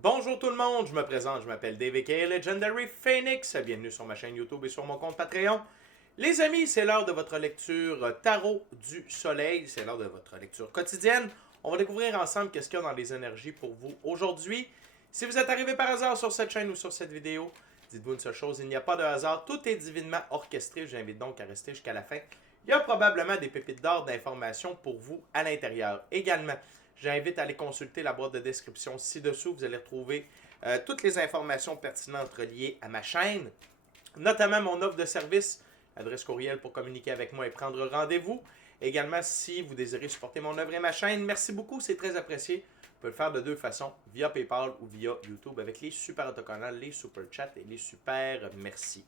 Bonjour tout le monde, je me présente, je m'appelle Dave aka Legendary Phoenix. Bienvenue sur ma chaîne YouTube et sur mon compte Patreon. Les amis, c'est l'heure de votre lecture Tarot du Soleil. C'est l'heure de votre lecture quotidienne. On va découvrir ensemble qu'est-ce qu'il y a dans les énergies pour vous aujourd'hui. Si vous êtes arrivé par hasard sur cette chaîne ou sur cette vidéo, dites-vous une seule chose, il n'y a pas de hasard. Tout est divinement orchestré. J'invite donc à rester jusqu'à la fin. Il y a probablement des pépites d'or d'informations pour vous à l'intérieur. Également, j'invite à aller consulter la boîte de description ci-dessous. Vous allez retrouver toutes les informations pertinentes reliées à ma chaîne, notamment mon offre de service, adresse courriel pour communiquer avec moi et prendre rendez-vous. Également, si vous désirez supporter mon œuvre et ma chaîne, merci beaucoup, c'est très apprécié. Vous pouvez le faire de deux façons, via PayPal ou via YouTube avec les super autocollants, les super chats et les super merci.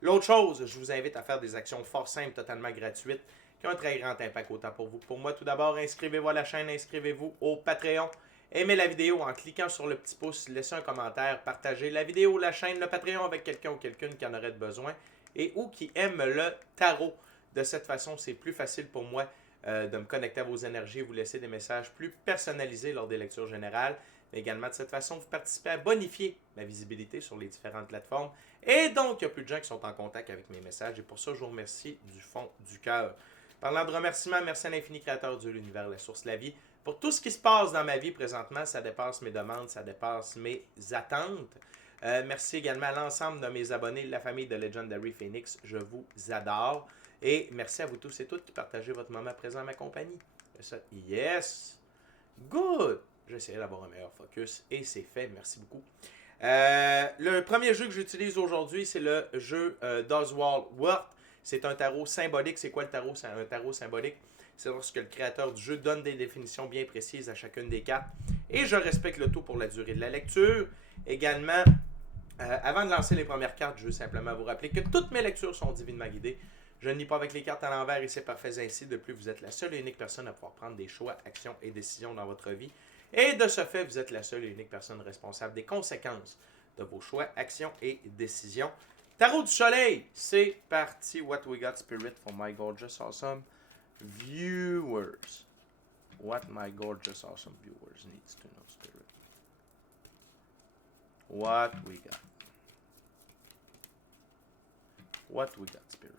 L'autre chose, je vous invite à faire des actions fort simples, totalement gratuites, qui ont un très grand impact autant pour vous que pour moi. Tout d'abord, inscrivez-vous à la chaîne, inscrivez-vous au Patreon. Aimez la vidéo en cliquant sur le petit pouce, laissez un commentaire, partagez la vidéo, la chaîne, le Patreon avec quelqu'un ou quelqu'une qui en aurait besoin et ou qui aime le tarot. De cette façon, c'est plus facile pour moi de me connecter à vos énergies et vous laisser des messages plus personnalisés lors des lectures générales. Mais également, de cette façon, vous participez à bonifier ma visibilité sur les différentes plateformes. Et donc, il y a plus de gens qui sont en contact avec mes messages. Et pour ça, je vous remercie du fond du cœur. Parlant de remerciements, merci à l'infini créateur Dieu, l'univers, la source, la vie. Pour tout ce qui se passe dans ma vie présentement, ça dépasse mes demandes, ça dépasse mes attentes. Merci également à l'ensemble de mes abonnés, la famille de Legendary Phoenix. Je vous adore. Et merci à vous tous et toutes qui partagez votre moment présent à ma compagnie. Yes! Good! J'essaierai d'avoir un meilleur focus et c'est fait. Merci beaucoup. Le premier jeu que j'utilise aujourd'hui, c'est le jeu d'Oswald Wirth. C'est un tarot symbolique. C'est quoi le tarot? C'est un tarot symbolique. C'est lorsque le créateur du jeu donne des définitions bien précises à chacune des cartes. Et je respecte le tout pour la durée de la lecture. Également, avant de lancer les premières cartes, je veux simplement vous rappeler que toutes mes lectures sont divinement guidées. Je ne lis pas avec les cartes à l'envers et c'est parfait ainsi. De plus, vous êtes la seule et unique personne à pouvoir prendre des choix, actions et décisions dans votre vie. Et de ce fait, vous êtes la seule et unique personne responsable des conséquences de vos choix, actions et décisions. Tarot du Soleil, c'est parti. What we got, Spirit, for my gorgeous, awesome viewers. What my gorgeous, awesome viewers needs to know, Spirit. What we got. What we got, Spirit.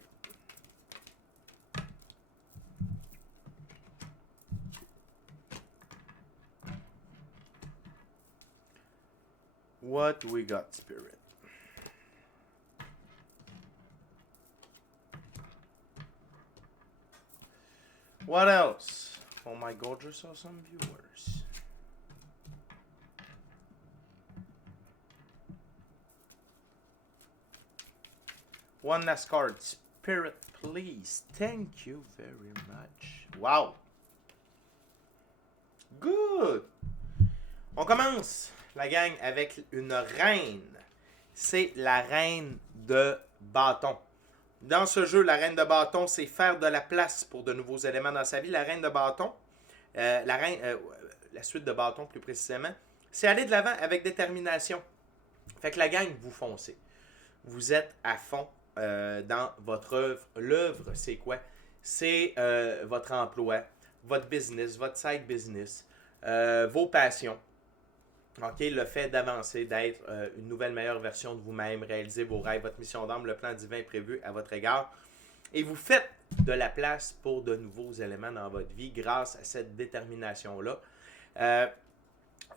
What we got, Spirit. What else? For my gorgeous, awesome viewers. One last card. Spirit, please. Thank you very much. Wow. Good. On commence, la gang, avec une reine. C'est la reine de bâton. Dans ce jeu, la reine de bâton, c'est faire de la place pour de nouveaux éléments dans sa vie. La reine de bâton, la suite de bâton plus précisément, c'est aller de l'avant avec détermination. Fait que la gang, vous foncez. Vous êtes à fond dans votre œuvre. L'œuvre, c'est quoi? C'est votre emploi, votre business, votre side business, vos passions. Okay, le fait d'avancer, d'être une nouvelle meilleure version de vous-même, réaliser vos rêves, votre mission d'âme, le plan divin prévu à votre égard. Et vous faites de la place pour de nouveaux éléments dans votre vie grâce à cette détermination-là.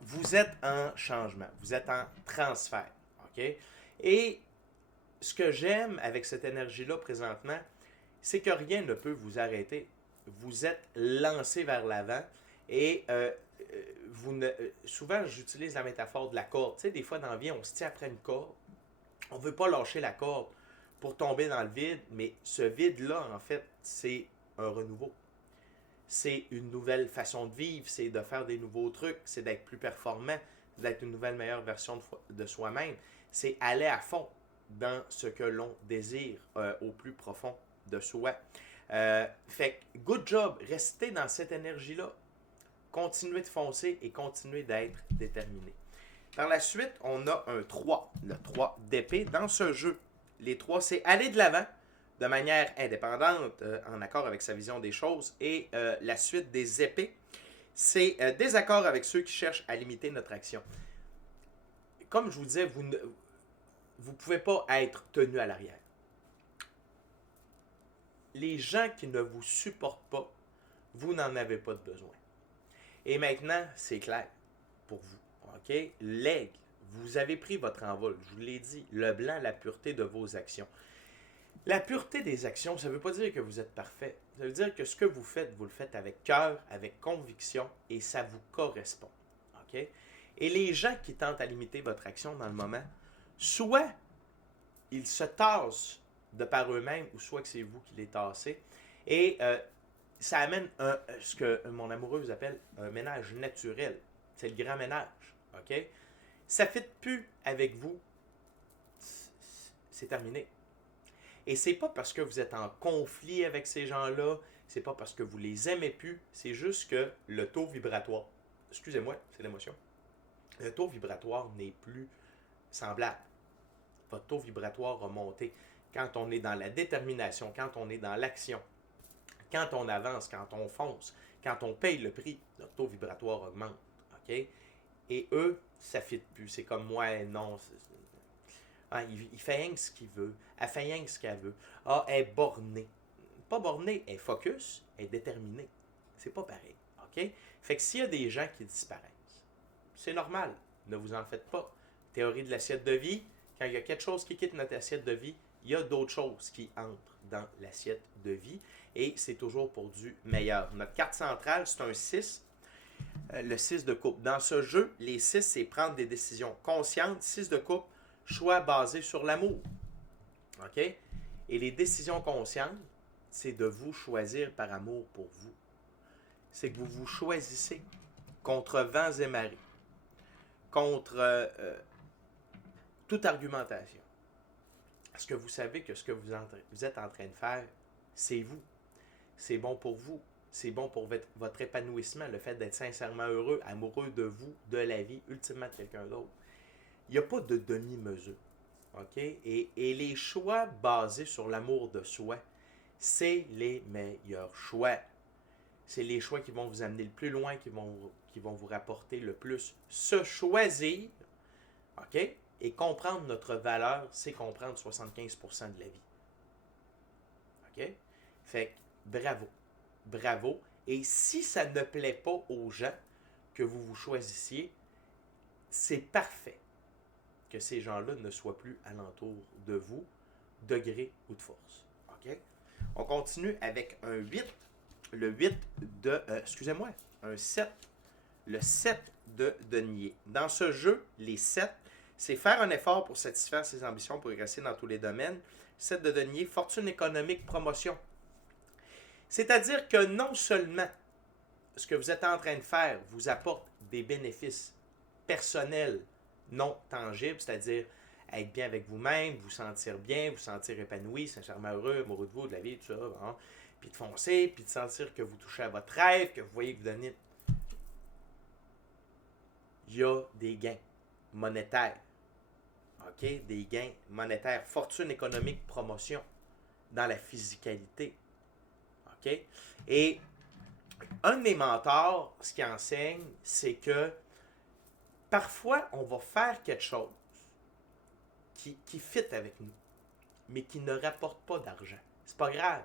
Vous êtes en changement, vous êtes en transfert. Okay? Et ce que j'aime avec cette énergie-là présentement, c'est que rien ne peut vous arrêter. Vous êtes lancé vers l'avant et souvent, j'utilise la métaphore de la corde. Tu sais, des fois, dans la vie, on se tient après une corde. On ne veut pas lâcher la corde pour tomber dans le vide, mais ce vide-là, en fait, c'est un renouveau. C'est une nouvelle façon de vivre, c'est de faire des nouveaux trucs, c'est d'être plus performant, d'être une nouvelle, meilleure version de soi-même. C'est aller à fond dans ce que l'on désire au plus profond de soi. Fait que, good job, restez dans cette énergie-là. Continuez de foncer et continuez d'être déterminé. Par la suite, on a un 3, le 3 d'épée. Dans ce jeu, les 3, c'est aller de l'avant de manière indépendante, en accord avec sa vision des choses. Et la suite des épées, c'est désaccord avec ceux qui cherchent à limiter notre action. comme je vous disais, vous ne pouvez pas être tenu à l'arrière. Les gens qui ne vous supportent pas, vous n'en avez pas de besoin. Et maintenant, c'est clair pour vous. OK? L'aigle, vous avez pris votre envol. Je vous l'ai dit, le blanc, la pureté de vos actions. La pureté des actions, ça ne veut pas dire que vous êtes parfait. Ça veut dire que ce que vous le faites avec cœur, avec conviction, et ça vous correspond. OK? Et les gens qui tentent à limiter votre action dans le moment, soit ils se tassent de par eux-mêmes, ou soit que c'est vous qui les tassez. Et ça amène ce que mon amoureuse appelle un ménage naturel. C'est le grand ménage. OK? Ça ne fit plus avec vous. C'est terminé. Et c'est pas parce que vous êtes en conflit avec ces gens-là, c'est pas parce que vous les aimez plus, c'est juste que le taux vibratoire, excusez-moi, c'est l'émotion, le taux vibratoire n'est plus semblable. Votre taux vibratoire a monté. Quand on est dans la détermination, quand on est dans l'action, quand on avance, quand on fonce, quand on paye le prix, notre taux vibratoire augmente. OK? Et eux, ça ne fit plus. C'est comme moi, non. Ah, il fait rien que ce qu'il veut. Elle fait rien que ce qu'elle veut. Ah, elle est bornée. Pas bornée, elle est focus, elle est déterminée. C'est pas pareil. OK? Fait que s'il y a des gens qui disparaissent, c'est normal. Ne vous en faites pas. Théorie de l'assiette de vie, quand il y a quelque chose qui quitte notre assiette de vie, il y a d'autres choses qui entrent dans l'assiette de vie et c'est toujours pour du meilleur. Notre carte centrale, c'est un 6, le 6 de coupe. Dans ce jeu, les 6, c'est prendre des décisions conscientes. 6 de coupe, choix basé sur l'amour. OK? Et les décisions conscientes, c'est de vous choisir par amour pour vous. C'est que vous vous choisissez contre vents et marées, contre toute argumentation. Parce que vous savez que ce que vous êtes en train de faire, c'est vous. C'est bon pour vous. C'est bon pour votre épanouissement, le fait d'être sincèrement heureux, amoureux de vous, de la vie, ultimement de quelqu'un d'autre. Il n'y a pas de demi-mesure. OK? Et les choix basés sur l'amour de soi, c'est les meilleurs choix. C'est les choix qui vont vous amener le plus loin, qui vont vous rapporter le plus. Se choisir, OK? Et comprendre notre valeur, c'est comprendre 75% de la vie. OK? Fait que bravo. Bravo. Et si ça ne plaît pas aux gens que vous vous choisissiez, c'est parfait que ces gens-là ne soient plus alentour de vous, de gré ou de force. OK? On continue avec un 8. Le 8 de... excusez-moi, un 7. Le 7 de denier. Dans ce jeu, les 7, c'est faire un effort pour satisfaire ses ambitions, progresser dans tous les domaines. 7 de denier, fortune économique, promotion. C'est-à-dire que non seulement ce que vous êtes en train de faire vous apporte des bénéfices personnels non tangibles, c'est-à-dire être bien avec vous-même, vous sentir bien, vous sentir épanoui, sincèrement heureux, amoureux de vous, de la vie, tout ça, bon. Puis de foncer, puis de sentir que vous touchez à votre rêve, que vous voyez que vous donnez. Il y a des gains monétaires. OK? Des gains monétaires. Fortune économique, promotion dans la physicalité. OK? Et un de mes mentors, ce qu'il enseigne, c'est que parfois, on va faire quelque chose qui fit avec nous, mais qui ne rapporte pas d'argent. C'est pas grave.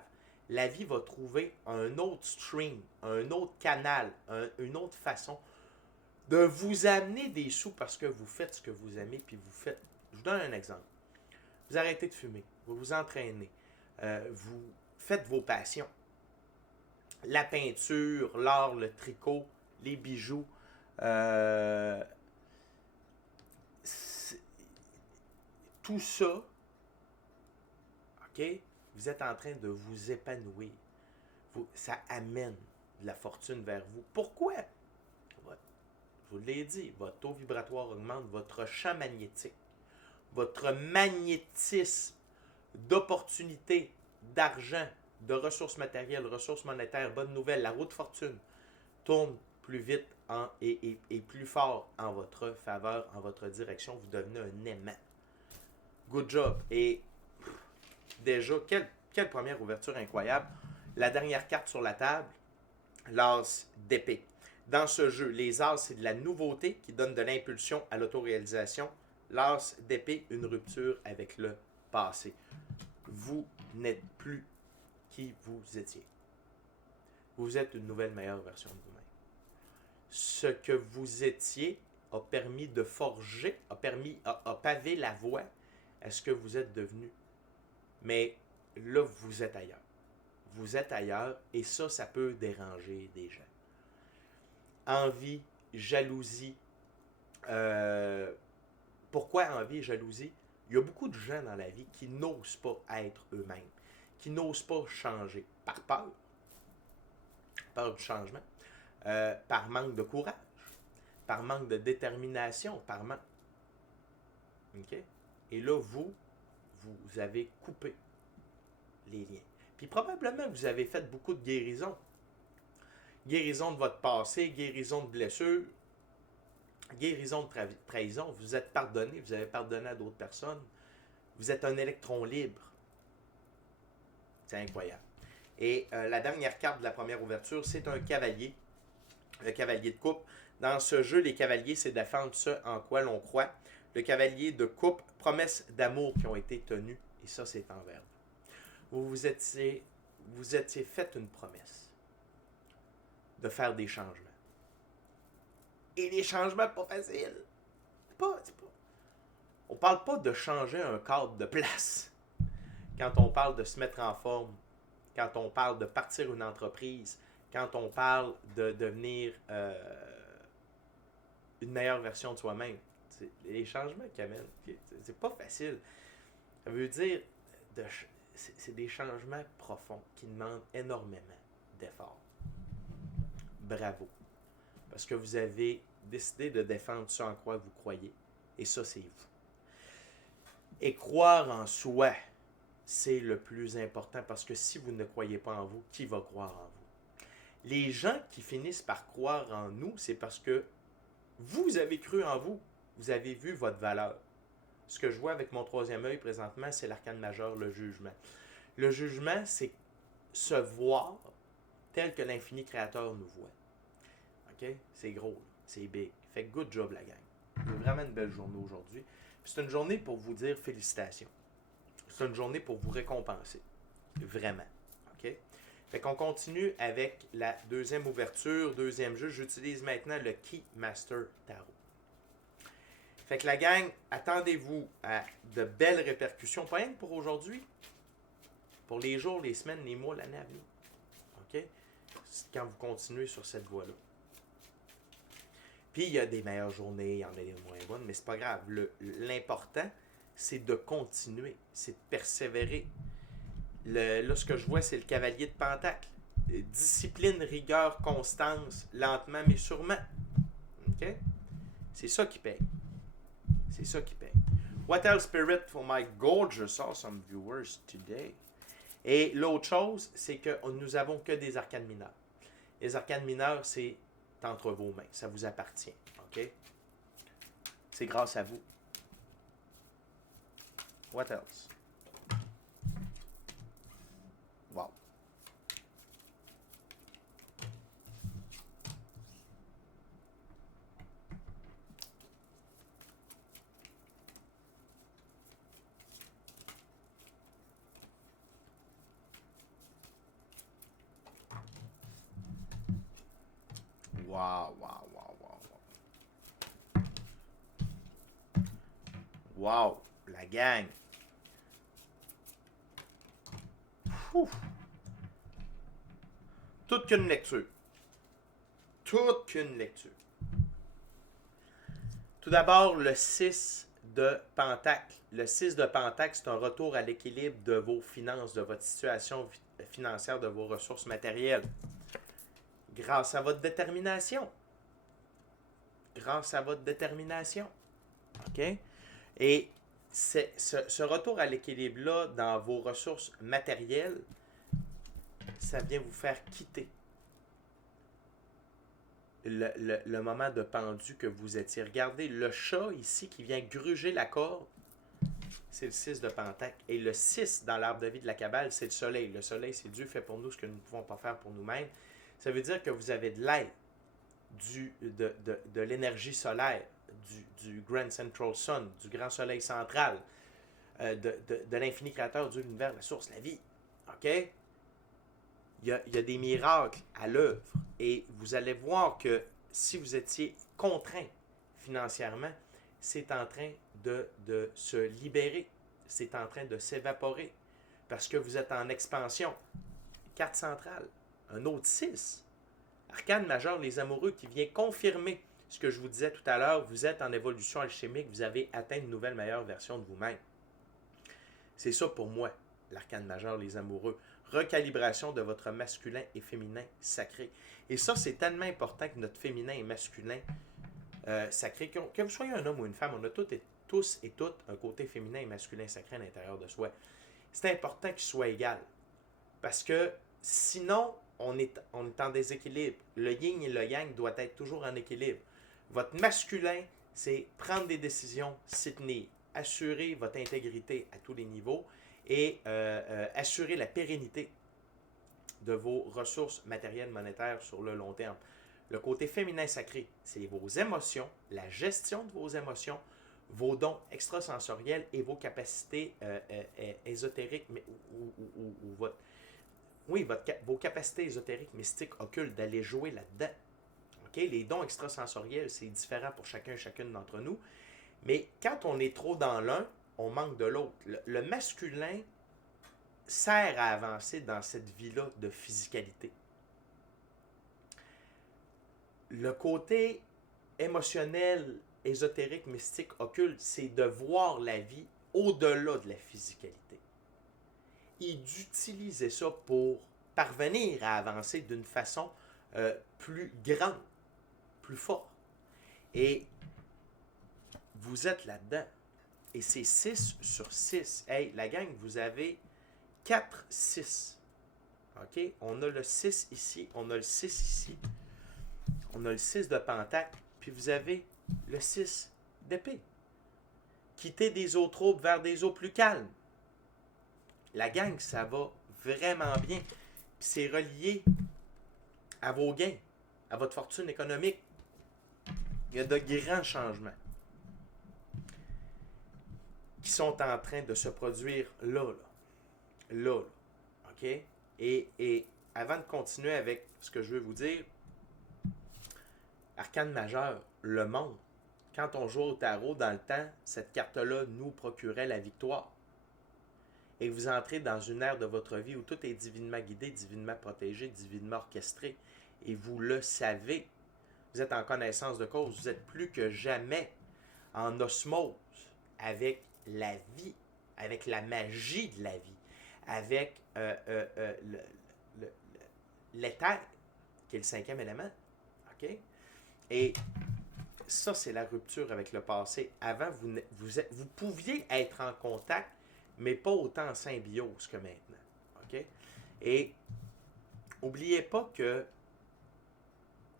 La vie va trouver un autre stream, un autre canal, une autre façon de vous amener des sous parce que vous faites ce que vous aimez, puis vous faites. Je vous donne un exemple. Vous arrêtez de fumer, vous vous entraînez, vous faites vos passions. La peinture, l'art, le tricot, les bijoux, tout ça, OK, vous êtes en train de vous épanouir. Ça amène de la fortune vers vous. Pourquoi? Je vous l'ai dit, votre taux vibratoire augmente, votre champ magnétique, votre magnétisme d'opportunités, d'argent, de ressources matérielles, ressources monétaires, bonne nouvelle, la roue de fortune tourne plus vite et plus fort en votre faveur, en votre direction. Vous devenez un aimant. Good job. Et déjà, quelle première ouverture incroyable. La dernière carte sur la table, l'as d'épée. Dans ce jeu, les as, c'est de la nouveauté qui donne de l'impulsion à l'autoréalisation L'as d'épée, une rupture avec le passé. Vous n'êtes plus qui vous étiez. Vous êtes une nouvelle, meilleure version de vous-même. Ce que vous étiez a permis de forger, a pavé la voie à ce que vous êtes devenu. Mais là, vous êtes ailleurs. Vous êtes ailleurs et ça peut déranger des gens. Envie, jalousie. Pourquoi envie et jalousie? Il y a beaucoup de gens dans la vie qui n'osent pas être eux-mêmes, qui n'osent pas changer par peur du changement, par manque de courage, par manque de détermination, par manque. OK? Et là, vous avez coupé les liens. Puis probablement, vous avez fait beaucoup de guérisons. Guérison de votre passé, guérison de blessures, guérison de trahison. Vous êtes pardonné, vous avez pardonné à d'autres personnes. Vous êtes un électron libre. C'est incroyable. Et la dernière carte de la première ouverture, c'est un cavalier. Le cavalier de coupe. Dans ce jeu, les cavaliers, c'est défendre ce en quoi l'on croit. Le cavalier de coupe, promesses d'amour qui ont été tenues. Et ça, c'est envers vous. Vous étiez fait une promesse de faire des changements. Et les changements, pas faciles. On ne parle pas de changer un cadre de place. Quand on parle de se mettre en forme, quand on parle de partir une entreprise, quand on parle de devenir une meilleure version de soi-même. Les changements qu'ils amènent, c'est pas facile. Ça veut dire, c'est des changements profonds qui demandent énormément d'efforts. Bravo. Parce que vous avez décidé de défendre ce en quoi vous croyez. Et ça, c'est vous. Et croire en soi, c'est le plus important. Parce que si vous ne croyez pas en vous, qui va croire en vous? Les gens qui finissent par croire en nous, c'est parce que vous avez cru en vous. Vous avez vu votre valeur. Ce que je vois avec mon troisième œil présentement, c'est l'arcane majeur, le jugement. Le jugement, c'est se voir tel que l'infini créateur nous voit. OK? C'est gros, c'est big. Fait que good job, la gang. C'est vraiment une belle journée aujourd'hui. Puis c'est une journée pour vous dire félicitations. C'est une journée pour vous récompenser. Vraiment. OK? Fait qu'on continue avec la deuxième ouverture, deuxième jeu. J'utilise maintenant le Keymaster Tarot. Fait que la gang, attendez-vous à de belles répercussions, pas rien pour aujourd'hui, pour les jours, les semaines, les mois, l'année à venir. OK? Quand vous continuez sur cette voie-là. Puis il y a des meilleures journées, il y en a des moins bonnes, mais c'est pas grave. L'important, c'est de continuer, c'est de persévérer. Là, ce que je vois, c'est le cavalier de Pentacle. Discipline, rigueur, constance, lentement mais sûrement. OK? C'est ça qui paye. C'est ça qui paye. What else, Spirit, for my gorgeous, awesome viewers today? Et l'autre chose, c'est que nous n'avons que des arcanes mineures. Les arcanes mineures, c'est entre vos mains. Ça vous appartient. OK? C'est grâce à vous. What else? Wow. Wow, wow, wow, wow, wow. Wow, la gang. Ouf. Toute qu'une lecture. Toute qu'une lecture. Tout d'abord, le 6 de Pentacle. Le 6 de Pentacle, c'est un retour à l'équilibre de vos finances, de votre situation financière, de vos ressources matérielles. Grâce à votre détermination. Grâce à votre détermination. OK? Et ce retour à l'équilibre-là dans vos ressources matérielles, ça vient vous faire quitter le moment de pendu que vous étiez. Regardez, le chat ici qui vient gruger la corde, c'est le 6 de Pentacle. Et le 6 dans l'arbre de vie de la Kabbale, c'est le soleil. Le soleil, c'est Dieu fait pour nous ce que nous ne pouvons pas faire pour nous-mêmes. Ça veut dire que vous avez de l'aide, de l'énergie solaire, du Grand Central Sun, du grand soleil central, de l'infini créateur de l'univers, la source, la vie. OK? Il y a des miracles à l'œuvre. Et vous allez voir que si vous étiez contraint financièrement, c'est en train de se libérer. C'est en train de s'évaporer. Parce que vous êtes en expansion. Carte centrale. Un autre 6. Arcane majeur, les amoureux, qui vient confirmer ce que je vous disais tout à l'heure. Vous êtes en évolution alchimique. Vous avez atteint une nouvelle, meilleure version de vous-même. C'est ça pour moi, l'arcane majeur, les amoureux. Recalibration de votre masculin et féminin sacré. Et ça, c'est tellement important que notre féminin et masculin sacré, que vous soyez un homme ou une femme, on a tous et toutes un côté féminin et masculin sacré à l'intérieur de soi. C'est important qu'ils soient égaux. Parce que sinon, on est en déséquilibre. Le yin et le yang doivent être toujours en équilibre. Votre masculin, c'est prendre des décisions, s'y tenir. Assurer votre intégrité à tous les niveaux et assurer la pérennité de vos ressources matérielles, monétaires sur le long terme. Le côté féminin sacré, c'est vos émotions, la gestion de vos émotions, vos dons extrasensoriels et vos capacités ésotériques, vos capacités ésotériques, mystiques, occultes, d'aller jouer là-dedans. Okay? Les dons extrasensoriels, c'est différent pour chacun et chacune d'entre nous. Mais quand on est trop dans l'un, on manque de l'autre. Le masculin sert à avancer dans cette vie-là de physicalité. Le côté émotionnel, ésotérique, mystique, occulte, c'est de voir la vie au-delà de la physicalité. Et d'utiliser ça pour parvenir à avancer d'une façon plus grande, plus forte. Et vous êtes là-dedans. Et c'est 6 sur 6. Hey, la gang, vous avez 4, 6. OK? On a le 6 ici, on a le 6 ici. On a le 6 de pentacle, puis vous avez le 6 d'épée. Quitter des eaux troubles vers des eaux plus calmes. La gang, ça va vraiment bien. Puis c'est relié à vos gains, à votre fortune économique. Il y a de grands changements qui sont en train de se produire là. OK? Et avant de continuer avec ce que je veux vous dire, arcane majeur, le monde. Quand on joue au tarot, dans le temps, cette carte-là nous procurait la victoire. Et vous entrez dans une ère de votre vie où tout est divinement guidé, divinement protégé, divinement orchestré. Et vous le savez. Vous êtes en connaissance de cause. Vous êtes plus que jamais en osmose avec la vie, avec la magie de la vie, avec l'éther, qui est le 5e élément. OK? Et ça, c'est la rupture avec le passé. Avant, vous pouviez être en contact, mais pas autant en symbiose que maintenant. OK? Et n'oubliez pas que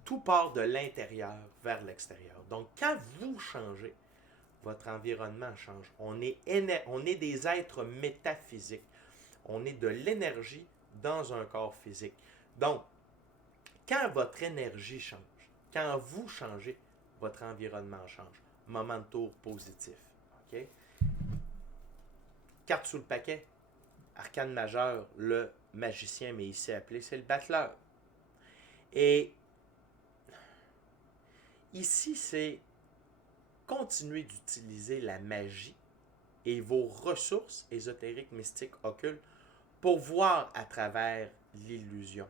tout part de l'intérieur vers l'extérieur. Donc, quand vous changez, votre environnement change. On est des êtres métaphysiques. On est de l'énergie dans un corps physique. Donc, quand votre énergie change, quand vous changez, votre environnement change. Moment de tour positif. OK? Carte sous le paquet. Arcane majeur, le magicien, mais ici appelé, c'est le battleur. Et ici, c'est continuer d'utiliser la magie et vos ressources ésotériques, mystiques, occultes pour voir à travers l'illusion.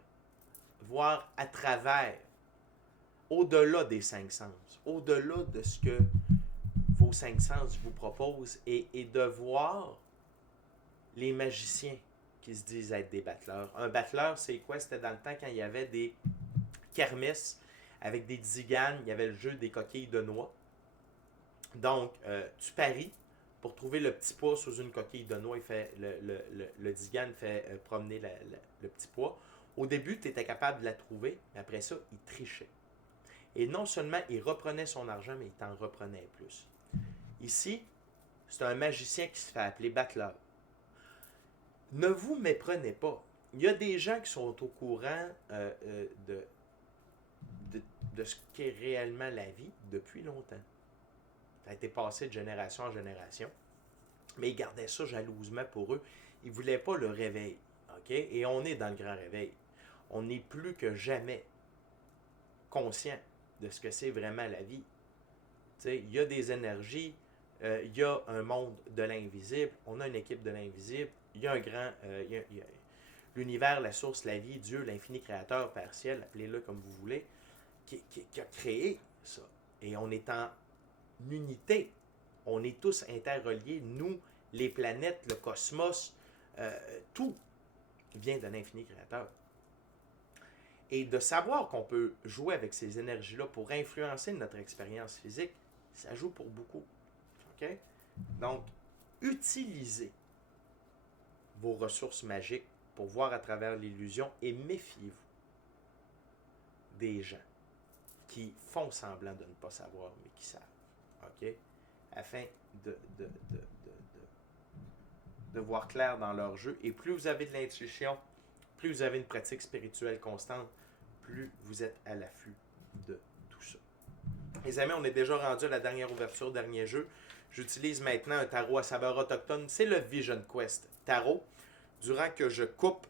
Voir à travers, au-delà des 5 sens, au-delà de ce que vos 5 sens vous proposent et de voir les magiciens qui se disent être des battleurs. Un battleur, c'est quoi? C'était dans le temps quand il y avait des kermesses avec des tziganes, il y avait le jeu des coquilles de noix. Donc, tu paries pour trouver le petit pois sous une coquille de noix. Le tzigane fait promener le petit pois. Au début, tu étais capable de la trouver, mais après ça, il trichait. Et non seulement il reprenait son argent, mais il t'en reprenait plus. Ici, c'est un magicien qui se fait appeler battleur. Ne vous méprenez pas. Il y a des gens qui sont au courant de ce qu'est réellement la vie depuis longtemps. Ça a été passé de génération en génération. Mais ils gardaient ça jalousement pour eux. Ils ne voulaient pas le réveil. OK? Et on est dans le grand réveil. On est plus que jamais conscient de ce que c'est vraiment la vie. Il y a des énergies, il y a un monde de l'invisible, on a une équipe de l'invisible, il y a un grand... y a l'univers, la source, la vie, Dieu, l'infini créateur, Père ciel, appelez-le comme vous voulez, qui a créé ça. Et on est en unité. On est tous interreliés, nous, les planètes, le cosmos, tout vient de l'infini créateur. Et de savoir qu'on peut jouer avec ces énergies-là pour influencer notre expérience physique, ça joue pour beaucoup. OK? Donc, utilisez vos ressources magiques pour voir à travers l'illusion et méfiez-vous des gens qui font semblant de ne pas savoir, mais qui savent. OK? Afin de voir clair dans leur jeu. Et plus vous avez de l'intuition, plus vous avez une pratique spirituelle constante, plus vous êtes à l'affût de tout ça. Les amis, on est déjà rendu à la dernière ouverture, dernier jeu. J'utilise maintenant un tarot à saveur autochtone. C'est le Vision Quest tarot. Durant que je coupe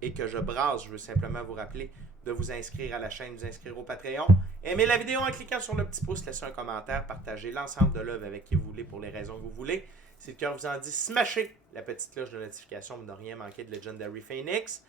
et que je brasse, je veux simplement vous rappeler de vous inscrire à la chaîne, vous inscrire au Patreon. Aimez la vidéo en cliquant sur le petit pouce, laissez un commentaire, partagez l'ensemble de l'œuvre avec qui vous voulez pour les raisons que vous voulez. Si le cœur vous en dit, smashez la petite cloche de notification pour ne rien manquer de Legendary Phoenix.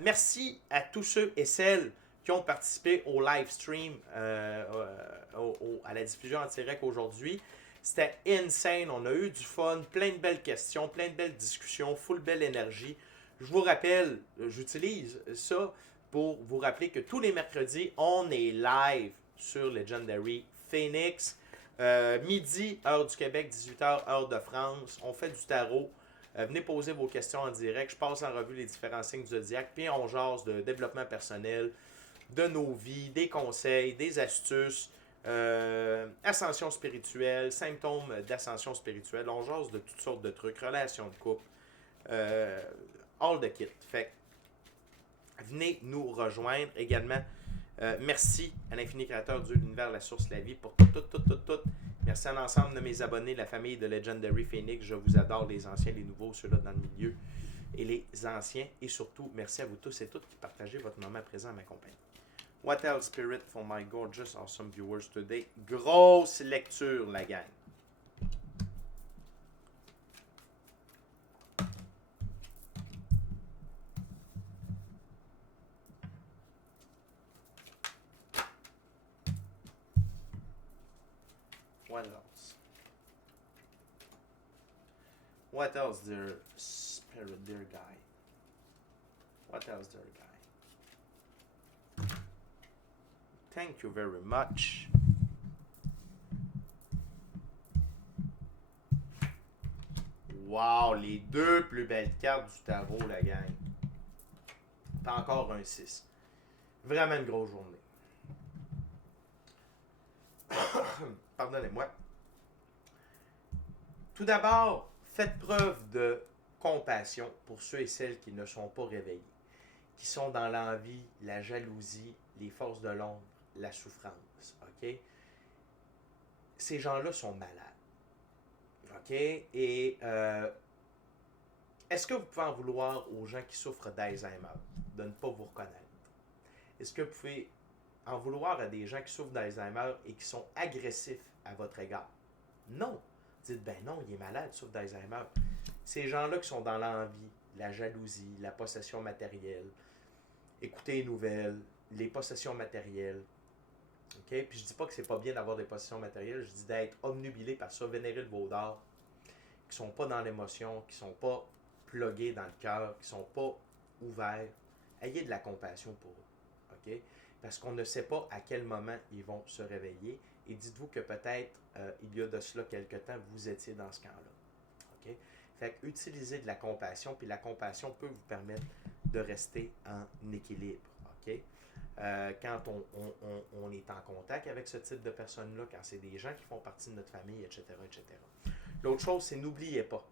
Merci à tous ceux et celles qui ont participé au live stream, à la diffusion en direct aujourd'hui. C'était insane, on a eu du fun, plein de belles questions, plein de belles discussions, full belle énergie. Je vous rappelle, j'utilise ça pour vous rappeler que tous les mercredis, on est live sur Legendary Phoenix. Midi, heure du Québec, 18h, heure de France. On fait du tarot. Venez poser vos questions en direct. Je passe en revue les différents signes du zodiaque. Puis on jase de développement personnel, de nos vies, des conseils, des astuces, ascension spirituelle, symptômes d'ascension spirituelle. On jase de toutes sortes de trucs, relations de couple, all the kit. Fait venez nous rejoindre également. Merci à l'infini créateur, Dieu, l'univers, la source, la vie, pour tout. Merci à l'ensemble de mes abonnés, la famille de Legendary Phoenix. Je vous adore, les anciens, les nouveaux, ceux-là dans le milieu et les anciens. Et surtout, merci à vous tous et toutes qui partagez votre moment présent à ma compagnie. What else, Spirit, for my gorgeous, awesome viewers today? Grosse lecture, la gang. What else? What else, dear Spirit, dear guy? What else, dear guy? Thank you very much. Wow, les deux plus belles cartes du tarot, la gang. Pas encore un 6. Vraiment une grosse journée. Pardonnez-moi. Tout d'abord, faites preuve de compassion pour ceux et celles qui ne sont pas réveillés, qui sont dans l'envie, la jalousie, les forces de l'ombre, la souffrance. OK? Ces gens-là sont malades. OK? Et est-ce que vous pouvez en vouloir aux gens qui souffrent d'Alzheimer de ne pas vous reconnaître? Est-ce que vous pouvez en vouloir à des gens qui souffrent d'Alzheimer et qui sont agressifs à votre égard? Non. Dites, ben non, il est malade, il souffre d'Alzheimer. Ces gens-là qui sont dans l'envie, la jalousie, la possession matérielle, écouter les nouvelles, les possessions matérielles. Okay? Puis je dis pas que c'est pas bien d'avoir des possessions matérielles, je dis d'être obnubilé par ça, vénérer le veau d'or, qui sont pas dans l'émotion, qui sont pas plugués dans le cœur, qui sont pas ouverts. Ayez de la compassion pour eux. Okay? Parce qu'on ne sait pas à quel moment ils vont se réveiller. Et dites-vous que peut-être, il y a de cela quelque temps, vous étiez dans ce camp-là. Okay? Fait que utilisez de la compassion, puis la compassion peut vous permettre de rester en équilibre. Okay? Quand on est en contact avec ce type de personnes-là, quand c'est des gens qui font partie de notre famille, etc., etc. L'autre chose, c'est n'oubliez pas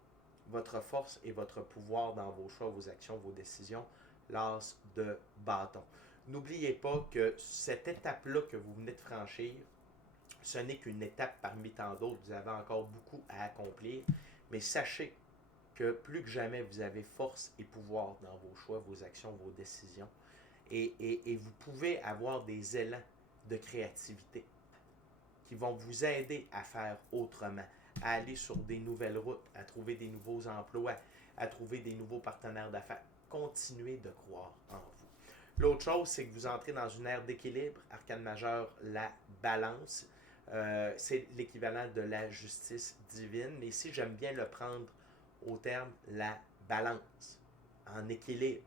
votre force et votre pouvoir dans vos choix, vos actions, vos décisions, l'as de bâton. N'oubliez pas que cette étape-là que vous venez de franchir, Ce n'est qu'une étape parmi tant d'autres. Vous avez encore beaucoup à accomplir. Mais sachez que plus que jamais, vous avez force et pouvoir dans vos choix, vos actions, vos décisions. Et vous pouvez avoir des élans de créativité qui vont vous aider à faire autrement, à aller sur des nouvelles routes, à trouver des nouveaux emplois, à trouver des nouveaux partenaires d'affaires. Continuez de croire en vous. L'autre chose, c'est que vous entrez dans une ère d'équilibre. Arcane majeur, la balance. C'est l'équivalent de la justice divine. Mais ici, j'aime bien le prendre au terme la balance. En équilibre.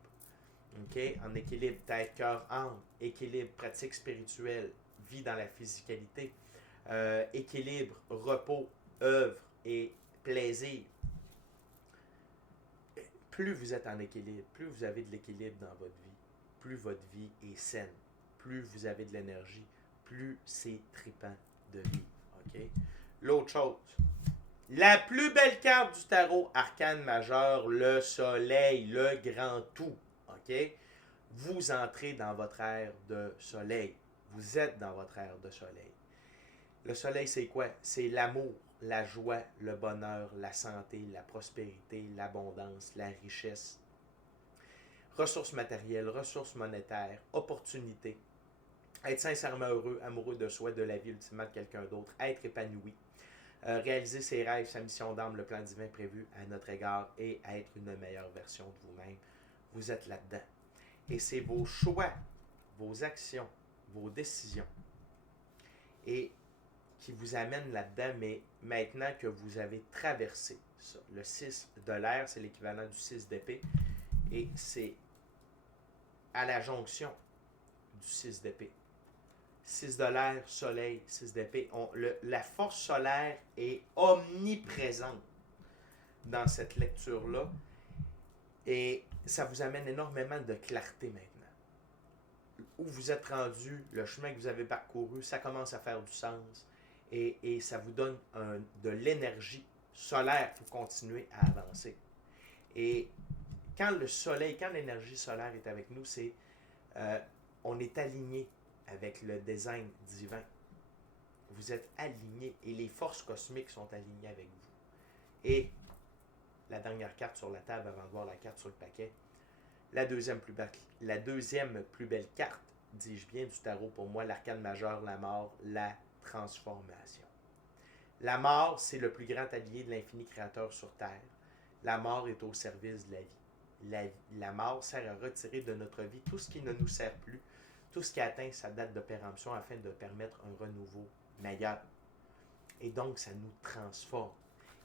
Okay? En équilibre tête, cœur, âme. Équilibre pratique spirituelle. Vie dans la physicalité. Équilibre, repos, œuvre et plaisir. Plus vous êtes en équilibre, plus vous avez de l'équilibre dans votre vie, plus votre vie est saine, plus vous avez de l'énergie, plus c'est trippant de vivre. Okay? L'autre chose, la plus belle carte du tarot, arcane majeur, le soleil, le grand tout. Okay? Vous entrez dans votre ère de soleil. Vous êtes dans votre ère de soleil. Le soleil, c'est quoi? C'est l'amour, la joie, le bonheur, la santé, la prospérité, l'abondance, la richesse. Ressources matérielles, ressources monétaires, opportunités. Être sincèrement heureux, amoureux de soi, de la vie, ultimement de quelqu'un d'autre. Être épanoui. Réaliser ses rêves, sa mission d'âme, le plan divin prévu à notre égard et être une meilleure version de vous-même. Vous êtes là-dedans. Et c'est vos choix, vos actions, vos décisions. Et qui vous amène là-dedans, mais maintenant que vous avez traversé ça. Le 6 de l'air, c'est l'équivalent du 6 d'épée, et c'est à la jonction du 6 d'épée. 6 de l'air, soleil, 6 d'épée. La force solaire est omniprésente dans cette lecture-là, et ça vous amène énormément de clarté maintenant. Où vous êtes rendu, le chemin que vous avez parcouru, ça commence à faire du sens. Et ça vous donne de l'énergie solaire pour continuer à avancer. Et quand le soleil, quand l'énergie solaire est avec nous, on est aligné avec le design divin. Vous êtes aligné et les forces cosmiques sont alignées avec vous. Et la dernière carte sur la table avant de voir la carte sur le paquet, la deuxième plus belle carte, dis-je bien, du tarot pour moi, l'arcane majeur, la mort, la transformation. La mort, c'est le plus grand allié de l'infini créateur sur Terre. La mort est au service de la vie. La mort sert à retirer de notre vie tout ce qui ne nous sert plus, tout ce qui atteint sa date de péremption afin de permettre un renouveau meilleur. Et donc, ça nous transforme.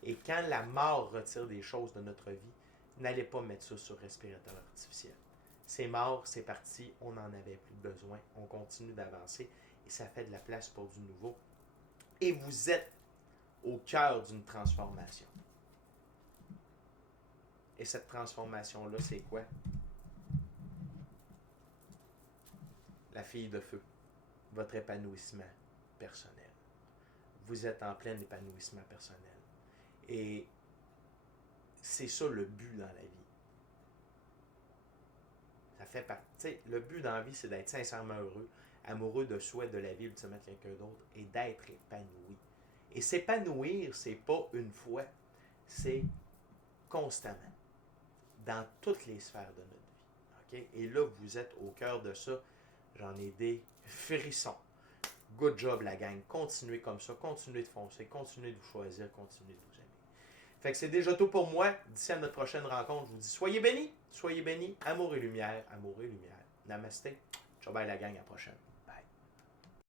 Et quand la mort retire des choses de notre vie, n'allez pas mettre ça sur respirateur artificiel. C'est mort, c'est parti, on n'en avait plus besoin, on continue d'avancer et ça fait de la place pour du nouveau. Et vous êtes au cœur d'une transformation. Et cette transformation-là, c'est quoi? La fille de feu, votre épanouissement personnel. Vous êtes en plein épanouissement personnel. Et c'est ça le but dans la vie. Ça fait partie. Le but dans la vie, c'est d'être sincèrement heureux, amoureux de soi, de la vie, ultimement de quelqu'un d'autre, et d'être épanoui. Et s'épanouir, c'est pas une fois, c'est constamment, dans toutes les sphères de notre vie. Okay? Et là, vous êtes au cœur de ça. J'en ai des frissons. Good job, la gang. Continuez comme ça. Continuez de foncer. Continuez de vous choisir. Continuez de vous aimer. Fait que c'est déjà tout pour moi. D'ici à notre prochaine rencontre, je vous dis soyez bénis. Soyez bénis. Amour et lumière. Amour et lumière. Namasté. Ciao, bye la gang. À la prochaine.